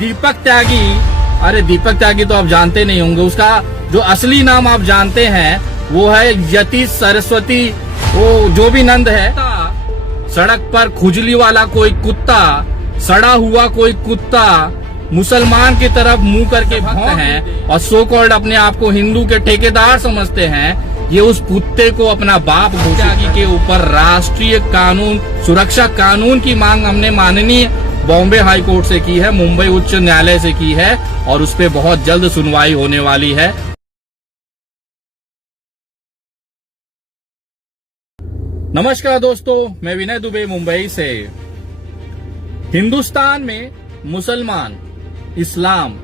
दीपक त्यागी। अरे दीपक त्यागी तो आप जानते नहीं होंगे, उसका जो असली नाम आप जानते हैं वो है यति सरस्वती वो जो भी नंद है। सड़क पर खुजली वाला कोई कुत्ता, सड़ा हुआ कोई कुत्ता मुसलमान की तरफ मुंह करके भक्त हैं और सो कॉल्ड अपने आप को हिंदू के ठेकेदार समझते हैं। ये उस कुत्ते को अपना बाप घोषित के ऊपर राष्ट्रीय कानून सुरक्षा कानून की मांग हमने माननीय बॉम्बे हाई कोर्ट से की है, मुंबई उच्च न्यायालय से की है और उस पर बहुत जल्द सुनवाई होने वाली है। नमस्कार दोस्तों, मैं विनय दुबे मुंबई से। हिंदुस्तान में मुसलमान इस्लाम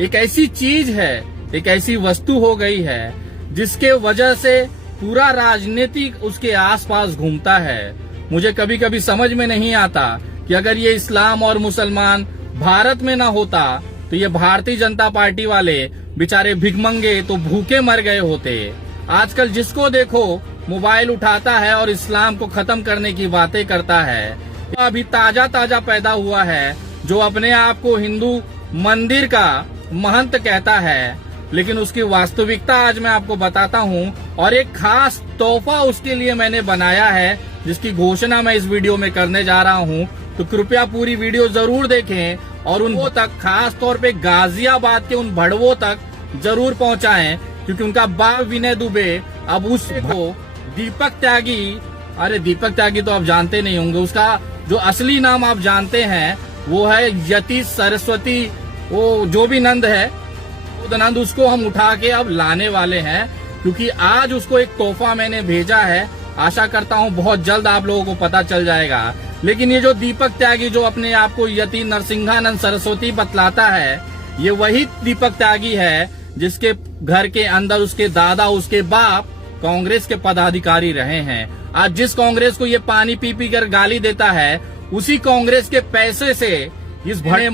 एक ऐसी चीज है, एक ऐसी वस्तु हो गई है जिसके वजह से पूरा राजनीतिक उसके आसपास घूमता है। मुझे कभी कभी समझ में नहीं आता कि अगर ये इस्लाम और मुसलमान भारत में ना होता तो ये भारतीय जनता पार्टी वाले बेचारे भिखमंगे तो भूखे मर गए होते। आजकल जिसको देखो मोबाइल उठाता है और इस्लाम को खत्म करने की बातें करता है। अभी ताजा पैदा हुआ है जो अपने आप को हिंदू मंदिर का महंत कहता है, लेकिन उसकी वास्तविकता आज मैं आपको बताता हूं और एक खास तोहफा उसके लिए मैंने बनाया है जिसकी घोषणा मैं इस वीडियो में करने जा रहा हूं। तो कृपया पूरी वीडियो जरूर देखें और उनको तक खास तौर पे गाजियाबाद के उन भड़वों तक जरूर पहुंचाएं, क्योंकि उनका बाप विनय दुबे अब उसको दीपक त्यागी। अरे दीपक त्यागी तो आप जानते नहीं होंगे, उसका जो असली नाम आप जानते हैं वो है यति सरस्वती वो जो भी नंद है, वो नंद उसको हम उठा के अब लाने वाले हैं, क्योंकि आज उसको एक तोहफा मैंने भेजा है। आशा करता हूं बहुत जल्द आप लोगों को पता चल जाएगा। लेकिन ये जो दीपक त्यागी जो अपने आप को यति नरसिंहानंद सरस्वती बतलाता है, ये वही दीपक त्यागी है जिसके घर के अंदर उसके दादा उसके बाप कांग्रेस के पदाधिकारी रहे हैं। आज जिस कांग्रेस को ये पानी पी कर गाली देता है, उसी कांग्रेस के पैसे से इस बड़े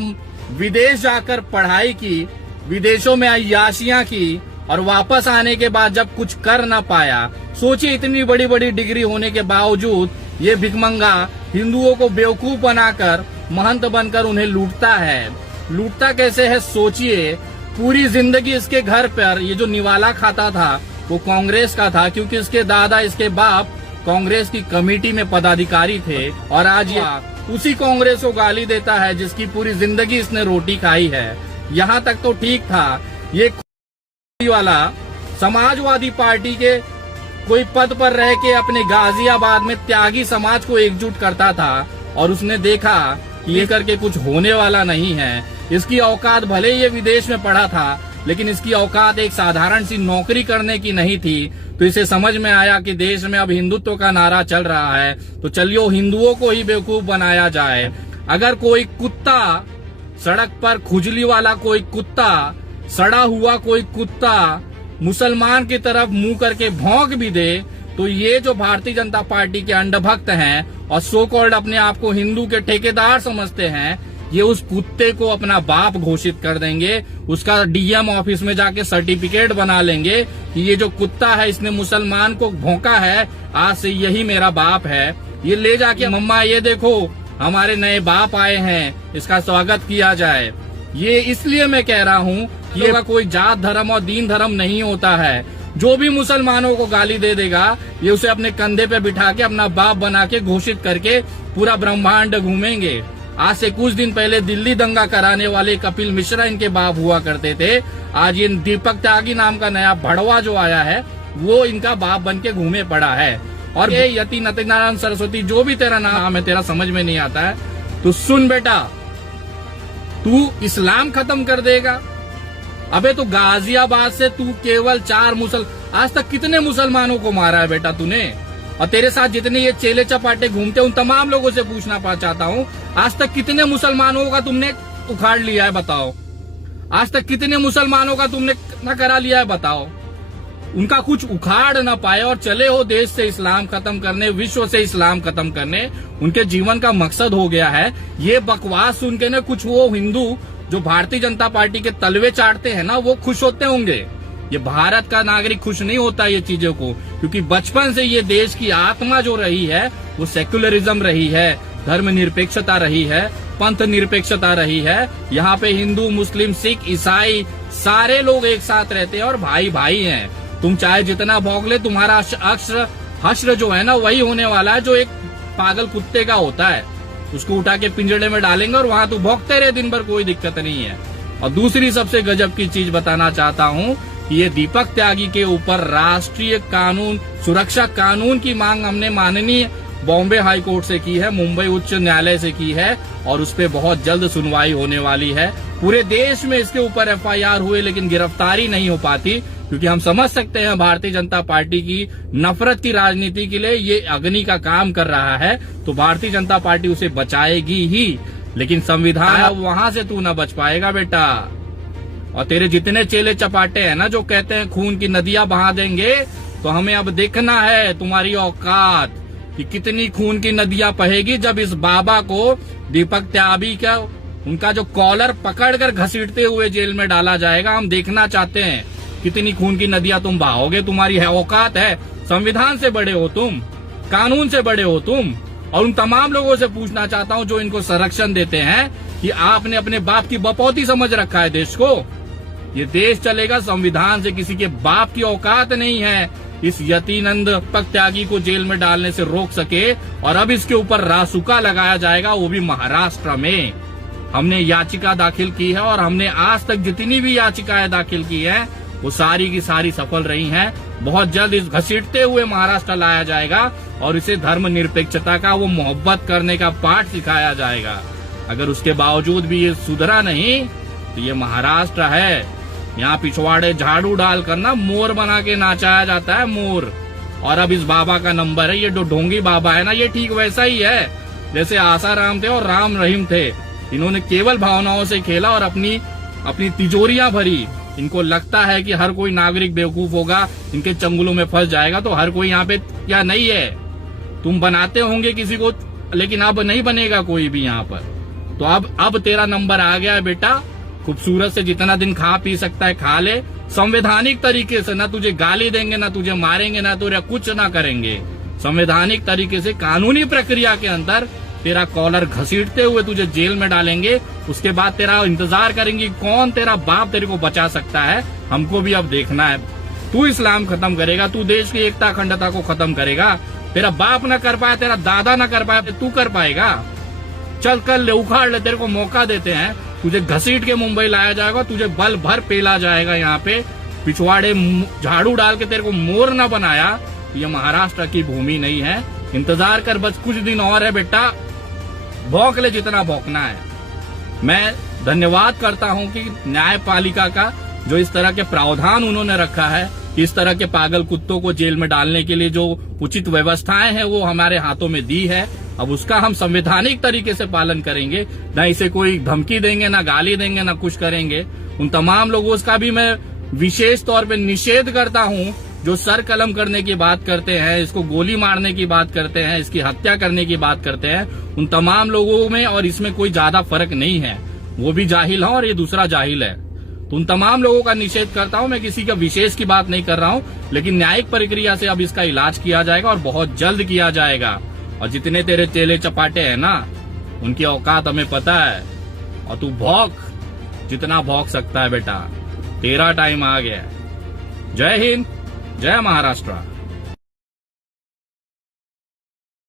विदेश जाकर पढ़ाई की, विदेशों में अय्याशियां की और वापस आने के बाद जब कुछ कर न पाया, सोचिए इतनी बड़ी बड़ी डिग्री होने के बावजूद ये भिखमंगा हिंदुओं को बेवकूफ बनाकर महंत बनकर उन्हें लूटता है। लूटता कैसे है सोचिए। पूरी जिंदगी इसके घर पर ये जो निवाला खाता था वो कांग्रेस का था, क्योंकि इसके दादा इसके बाप कांग्रेस की कमेटी में पदाधिकारी थे और आज ये उसी कांग्रेस को गाली देता है जिसकी पूरी जिंदगी इसने रोटी खाई है। यहाँ तक तो ठीक था, ये वाला समाजवादी पार्टी के कोई पद पर रह के अपने गाजियाबाद में त्यागी समाज को एकजुट करता था और उसने देखा कि ये करके कुछ होने वाला नहीं है। इसकी औकात भले ये विदेश में पढ़ा था, लेकिन इसकी औकात एक साधारण सी नौकरी करने की नहीं थी। तो इसे समझ में आया कि देश में अब हिंदुत्व का नारा चल रहा है, तो चलिए हिंदुओं को ही बेवकूफ बनाया जाए। अगर कोई कुत्ता सड़क पर खुजली वाला कोई कुत्ता, सड़ा हुआ कोई कुत्ता मुसलमान की तरफ मुंह करके भौंक भी दे, तो ये जो भारतीय जनता पार्टी के अंधभक्त हैं और सो कॉल्ड अपने आप को हिंदू के ठेकेदार समझते हैं, ये उस कुत्ते को अपना बाप घोषित कर देंगे। उसका डीएम ऑफिस में जाके सर्टिफिकेट बना लेंगे कि ये जो कुत्ता है इसने मुसलमान को भौंका है, आज से यही मेरा बाप है। ये ले जाके मम्मा ये देखो हमारे नए बाप आए हैं, इसका स्वागत किया जाए। ये इसलिए मैं कह रहा हूँ कि ये कोई जात धर्म और दीन धर्म नहीं होता है। जो भी मुसलमानों को गाली दे देगा ये उसे अपने कंधे पे बिठा के अपना बाप बना के घोषित करके पूरा ब्रह्मांड घूमेंगे। आज से कुछ दिन पहले दिल्ली दंगा कराने वाले कपिल मिश्रा इनके बाप हुआ करते थे। आज ये दीपक त्यागी नाम का नया भड़वा जो आया है वो इनका बाप बन के घूमे पड़ा है। और ये यति नरसिंहानंद सरस्वती जो भी तेरा नाम है, तेरा समझ में नहीं आता है तो सुन बेटा, तू इस्लाम खत्म कर देगा। अबे तो गाजियाबाद से तू केवल 4 आज तक कितने मुसलमानों को मारा है बेटा तूने? और तेरे साथ जितने ये चेले चपाटे घूमते उन तमाम लोगों से पूछना चाहता हूँ, आज तक कितने मुसलमानों का तुमने उखाड़ लिया है बताओ? आज तक कितने मुसलमानों का तुमने न करा लिया है बताओ? उनका कुछ उखाड़ ना पाए और चले हो देश से इस्लाम खत्म करने, विश्व से इस्लाम खत्म करने, उनके जीवन का मकसद हो गया है। ये बकवास सुन के न कुछ वो हिंदू जो भारतीय जनता पार्टी के तलवे चाटते हैं ना, वो खुश होते होंगे। ये भारत का नागरिक खुश नहीं होता ये चीजों को, क्योंकि बचपन से ये देश की आत्मा जो रही है वो सेक्युलरिज्म रही है, धर्मनिरपेक्षता रही है। पंथ निरपेक्षता रही है। यहाँ पे हिंदू, मुस्लिम, सिख, ईसाई सारे लोग एक साथ रहते हैं और भाई भाई हैं। तुम चाहे जितना भौंक ले, तुम्हारा हश्र जो है ना वही होने वाला है जो एक पागल कुत्ते का होता है। उसको उठा के पिंजड़े में डालेंगे और वहां तू भौंकते रहे दिन भर, कोई दिक्कत नहीं है। और दूसरी सबसे गजब की चीज बताना चाहता हूँ, ये दीपक त्यागी के ऊपर राष्ट्रीय कानून सुरक्षा कानून की मांग हमने माननीय बॉम्बे हाई कोर्ट से की है, मुंबई उच्च न्यायालय से की है और उस पर बहुत जल्द सुनवाई होने वाली है। पूरे देश में इसके ऊपर एफआईआर हुए लेकिन गिरफ्तारी नहीं हो पाती, क्योंकि हम समझ सकते हैं भारतीय जनता पार्टी की नफरत की राजनीति के लिए ये अग्नि का काम कर रहा है, तो भारतीय जनता पार्टी उसे बचाएगी ही। लेकिन संविधान वहां से तू न बच पाएगा बेटा। और तेरे जितने चेले चपाटे हैं ना जो कहते हैं खून की नदियां बहा देंगे, तो हमें अब देखना है तुम्हारी औकात कि कितनी खून की नदियां बहेगी जब इस बाबा को दीपक त्यागी का उनका जो कॉलर पकड़कर घसीटते हुए जेल में डाला जाएगा। हम देखना चाहते हैं कितनी खून की नदियां तुम बहाओगे। तुम्हारी है औकात है, संविधान से बड़े हो तुम, कानून से बड़े हो तुम। और उन तमाम लोगों से पूछना चाहता हूं जो इनको संरक्षण देते हैं कि आपने अपने बाप की बपौती समझ रखा है देश को। ये देश चलेगा संविधान से, किसी के बाप की औकात नहीं है इस यतीनंद दीपक त्यागी को जेल में डालने से रोक सके। और अब इसके ऊपर रासुका लगाया जाएगा, वो भी महाराष्ट्र में। हमने याचिका दाखिल की है और हमने आज तक जितनी भी याचिकाएं दाखिल की है वो सारी की सारी सफल रही हैं। बहुत जल्द इस घसीटते हुए महाराष्ट्र लाया जाएगा और इसे धर्म निरपेक्षता का, वो मोहब्बत करने का पाठ सिखाया जाएगा। अगर उसके बावजूद भी ये सुधरा नहीं तो ये महाराष्ट्र है। यहाँ पिछवाड़े झाड़ू डालकर ना मोर बना के नाचाया जाता है, मोर। और अब इस बाबा का नंबर है, ये जो ढोंगी बाबा है ना, ये ठीक वैसा ही है जैसे आसाराम थे और राम रहीम थे। इन्होंने केवल भावनाओं से खेला और अपनी तिजोरियां भरी। इनको लगता है कि हर कोई नागरिक बेवकूफ होगा, इनके चंगुलों में फंस जाएगा, तो हर कोई यहाँ पे क्या नहीं है। तुम बनाते होंगे किसी को, लेकिन अब नहीं बनेगा कोई भी यहाँ पर। तो अब तेरा नंबर आ गया है बेटा। खूबसूरत से जितना दिन खा पी सकता है खा ले, संवैधानिक तरीके से। ना तुझे गाली देंगे, ना तुझे मारेंगे, ना तुझे कुछ ना करेंगे। संवैधानिक तरीके से कानूनी प्रक्रिया के अंदर तेरा कॉलर घसीटते हुए तुझे जेल में डालेंगे। उसके बाद तेरा इंतजार करेंगे कौन तेरा बाप तेरे को बचा सकता है। हमको भी अब देखना है। तू इस्लाम खत्म करेगा, तू देश की एकता अखंडता को खत्म करेगा। तेरा बाप न कर पाया, तेरा दादा न कर पाया, तू कर पाएगा। चल कर ले, उखाड़ ले, तेरे को मौका देते हैं। तुझे घसीट के मुंबई लाया जाएगा, तुझे बल भर पेला जाएगा। यहाँ पे पिछवाड़े झाड़ू डाल के तेरे को मोर न बनाया। ये महाराष्ट्र की भूमि नहीं है। इंतजार कर, बस कुछ दिन और है बेटा। भौंक ले जितना भौंकना है। मैं धन्यवाद करता हूं कि न्यायपालिका का जो इस तरह के प्रावधान उन्होंने रखा है, इस तरह के पागल कुत्तों को जेल में डालने के लिए जो उचित व्यवस्थाएं हैं वो हमारे हाथों में दी है। अब उसका हम संवैधानिक तरीके से पालन करेंगे। न इसे कोई धमकी देंगे, न गाली देंगे, न कुछ करेंगे। उन तमाम लोगों का भी मैं विशेष तौर पे निषेध करता हूं जो सर कलम करने की बात करते हैं, इसको गोली मारने की बात करते हैं, इसकी हत्या करने की बात करते हैं। उन तमाम लोगों में और इसमें कोई ज्यादा फर्क नहीं है। वो भी जाहिल है और ये दूसरा जाहिल है। तो उन तमाम लोगों का निषेध करता हूं। मैं किसी का विशेष की बात नहीं कर रहा हूं, लेकिन न्यायिक प्रक्रिया से अब इसका इलाज किया जाएगा और बहुत जल्द किया जाएगा। और जितने तेरे चेले चपाटे हैं ना, उनकी औकात हमें पता है। और तू भौंक जितना भौंक सकता है बेटा, तेरा टाइम आ गया है। जय हिंद, जय महाराष्ट्र।